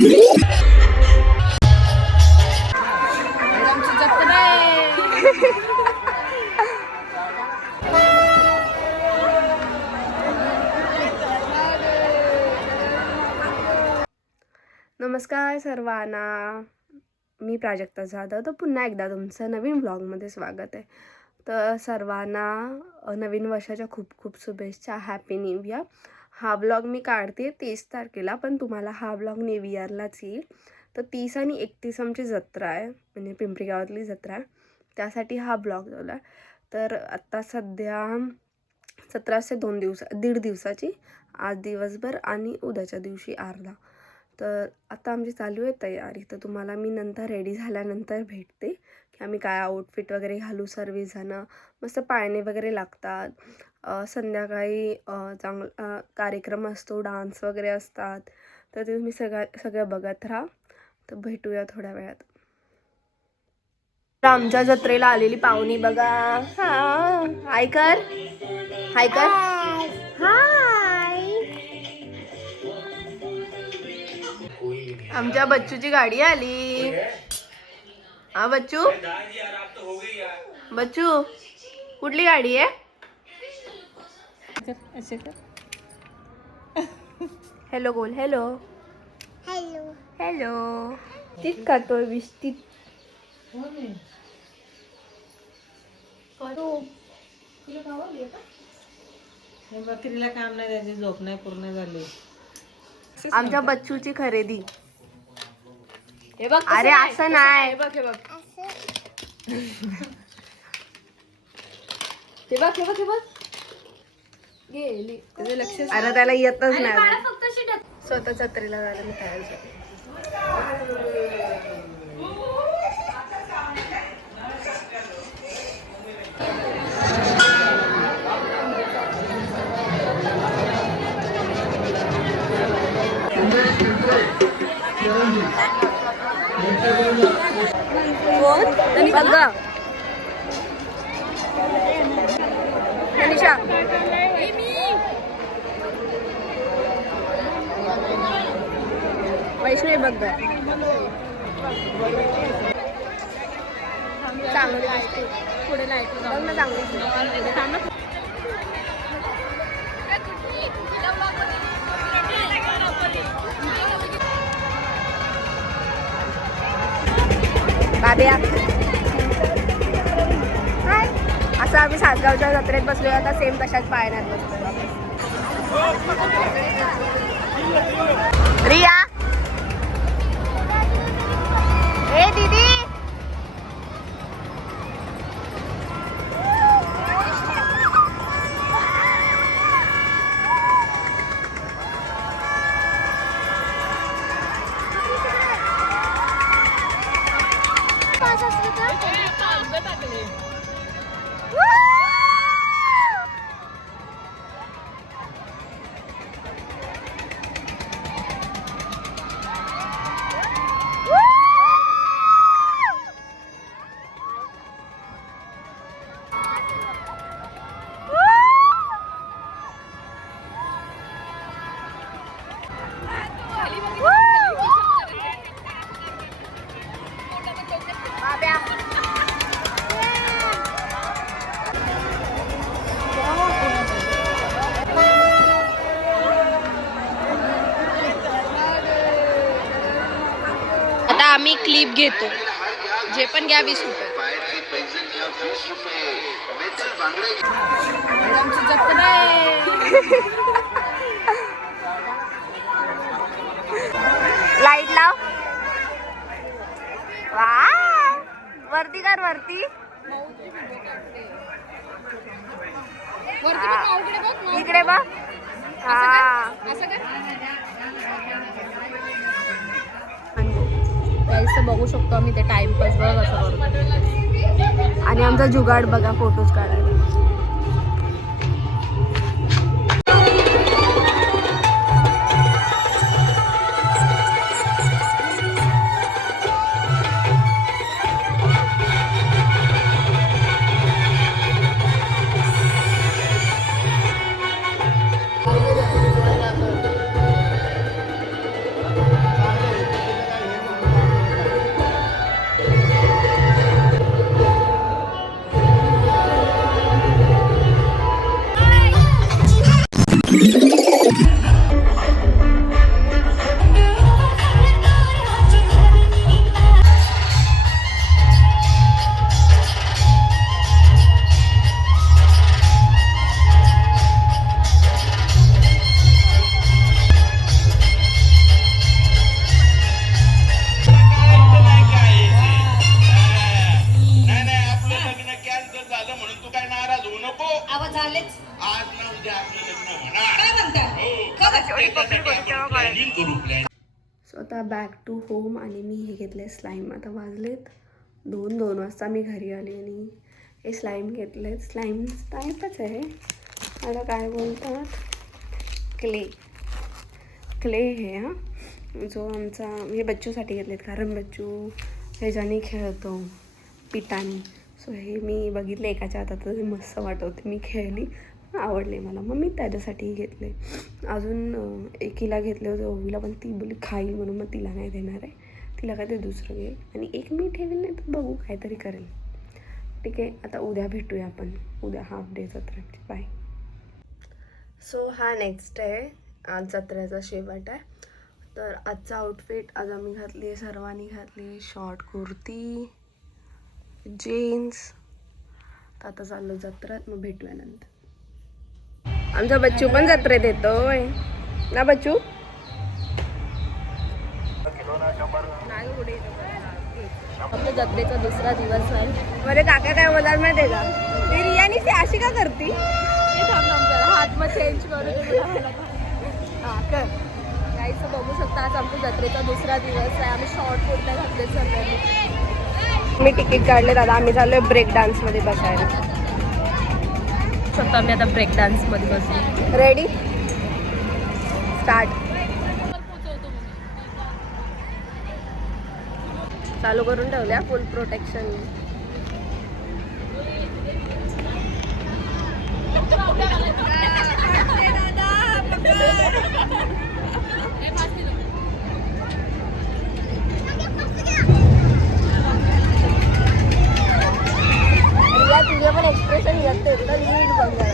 नमस्कार सर्वांना, मी प्राजक्ता जाधव. तर पुन्हा एकदा तुमचं नवीन व्लॉगमध्ये स्वागत आहे. तर सर्वांना नवीन वर्षाच्या खूप खूप शुभेच्छा. Happy new year. हा व्लॉग मी काढते 30 तारखेला, पण तुम्हाला हा व्लॉग न्यू इयरलाच येईल. तर 30 आणि 31 आमची जत्रा आहे, म्हणजे पिंपरी गावातली जत्रा आहे, त्यासाठी हा व्लॉग झाला. तर आत्ता सध्या 17 ते 1.5 दिवसाची, आज दिवसभर आणि उद्याच्या दिवशी अर्धा. तर आता आमची चालू आहे तयारी. तर तुम्हाला मी नंतर रेडी झाल्यानंतर भेटते की आम्ही काय आउटफिट वगैरे घालू. सर्वजणं मस्त पाळणे वगैरे लागतात. संध्याकाळी कार्यक्रम असतो, डान्स वगैरे असतात. तर ते तुम्ही सगळं बघत राहा. तर भेटूया थोड्या वेळात. आमच्या जत्रेला आलेली पाहुणी बघा. हाय कर, हाय कर, हाय. आमच्या बच्चूची गाडी आली. हा बच्चू, बच्चू कुठली गाडी आहे? हॅलो बोल. Hello hello hello. तीच खातोय बिस्किट. बकरीला काम नाही, त्याची झोप नाही पूर्ण झाली. आमच्या बच्चूची खरेदी. हे बघ, अरे असं नाही. हे बघ, हे बघ, हे बघ, हे बघ, हे बघ गेली. त्याचं लक्ष, अरे त्याला येतच नाही. स्वतः जत्रेला जायला मी तयार झाले. बघा मनीषा, वैष्णवी बघ चांगली दिसते. पुढे लाईट बघ ना, चांगली दिसते. बाब्या, असं आम्ही सासगावच्या जत्रेत बसलोय. आता सेम तशाच पाळण्यात बसलोय. रिया, ए दीदी, आम्ही क्लिप घेतो. जे पण घ्या 20 रुपये. लाईट लाव. वा, वरती कर, वरती. इकडे बघ. त्याचं बघू शकतो आम्ही ते टाइमपास बघ असं करतो. आणि आमचा जुगाड बघा फोटोज काढायला. सो आता बॅक टू होम आणि मी हे घेतले स्लाईम. आता वाजलेत 2 वाजता मी घरी आली आणि हे स्लाईम घेतले. स्लाईम टाईपच आहे. आता काय बोलतात क्ले हे हां जो आमचा हे बच्चूसाठी घेतलेत कारण बच्चू ह्याच्याने खेळतो पिठाने. सो हे मी बघितले एकाच्या हातात ते मस्त वाटत होते. मी खेळली आवडले मला मग मी त्याच्यासाठीही घेतले. अजून एकीला घेतले होते ओवीला पण ती बोली खाईल म्हणून मग तिला नाही देणार आहे. तिला काय ते दुसरं घेईल आणि एक मी ठेवेल नाही तर बघू काहीतरी करेल. ठीक आहे आता उद्या भेटूया आपण. उद्या हाफ डे जत्रेची. बाय. सो हा नेक्स्ट आहे. आज जत्रेचा शेवट आहे. तर आजचा आउटफिट आज आम्ही घातली आहे सर्वांनी घातली शॉर्ट कुर्ती जीन्स. तर आता चाललो जत्रेत मग भेटूया नंतर. आमचा बच्चू पण जत्रेत येतोय ना बच्चू. आपल्या जत्रेचा दुसरा दिवस आहे. बरे काका काय बोलणार माहिती का ती रियानी ती अशी का करती. हात मग चेंज करून हां कर. काहीच बघू शकता आज आमच्या जत्रेचा दुसरा दिवस आहे. आम्ही शॉर्ट कुर्ता घातले सगळ्यांनी. मी तिकीट काढले दादा. आम्ही चाललोय ब्रेक डान्समध्ये बसायला. स्वतः आम्ही आता ब्रेक डान्समध्ये बसलो. Ready start. चालू करून ठेवल्या फुल प्रोटेक्शन. तुझे पण एक्सप्रेशन येते तर नीट बघा.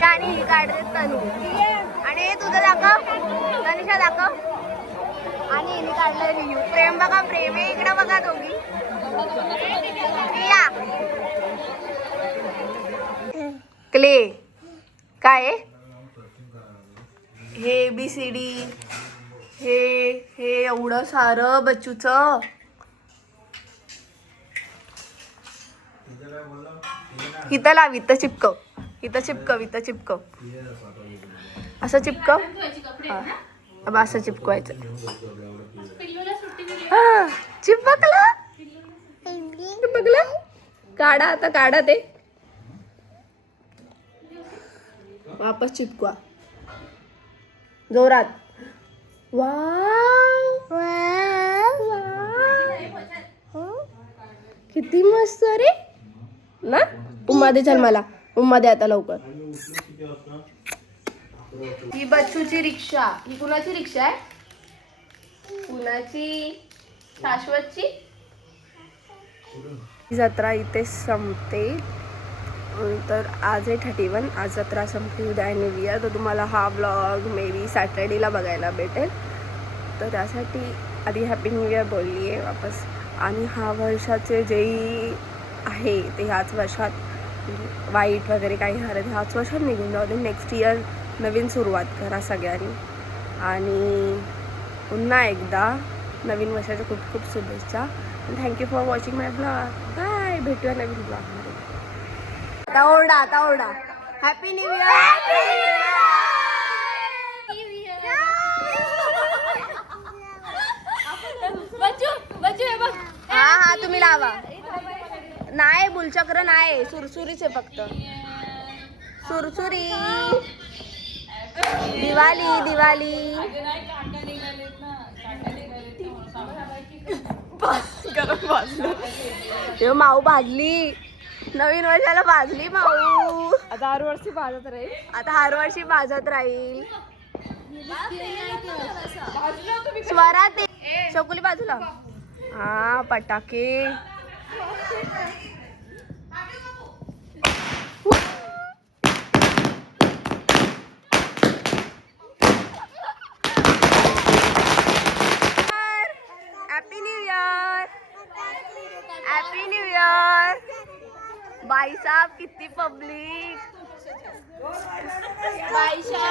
गाणी काढते तनू आणि हे तुझं दाखव तनिषा दाखव. आणि हिने काढलं रियू. प्रेम बघा प्रेम आहे इकडं बघा दोघी. या क्ले काय आहे? हे ABCD हे एवढं सारं बच्चूचं. इथं लाव इथं चिपकव इथं चिपकव असं चिपकव. अब असं चिपकवायचं. चिपकलं काढा आता काढा ते वापस चिपकवा जोरात. वाव किती मस्त रे ना. उम्मा दे चल मला. उम्मा दे आता लवकर. ही बच्चूची रिक्षा. ही कुणाची रिक्षा आहे? कुणाची? शाश्वतची. जत्रा इथे संपते. तर आज आहे 31. आज जत्रा संपली उद्या न्यू इयर. तर तुम्हाला हा व्लॉग मे बी सॅटर्डेला बघायला भेटेल. तर त्यासाठी आधी हॅपी न्यू इयर बोलली आहे वापस. आणि हा वर्षाचे जेही आहे ते ह्याच वर्षात वाईट वगैरे काही झालं ते ह्याच वर्षात निघून जाऊ दे. नेक्स्ट इयर नवीन सुरुवात करा सगळ्यांनी. आणि पुन्हा एकदा नवीन वर्षाच्या खूप खूप शुभेच्छा. Thank you for watching my blog. Bye. भेटूया नवीन ब्लॉगमध्ये. आता ओरडा हॅपी न्यू इयर. हा तुम्ही लावा. नाही बुलचक्र नाही सुरसुरीच आहे फक्त. सुरसुरी. दिवाळी हे माऊ भाजली. नवीन वर्षाला भाजली माऊ. आता हर वर्षी भाजत राहील. आता हर वर्षी भाजत राहील. स्वरात शकुली बाजूला. हा पटाके भाईसाब किती पब्लिक. बाईशा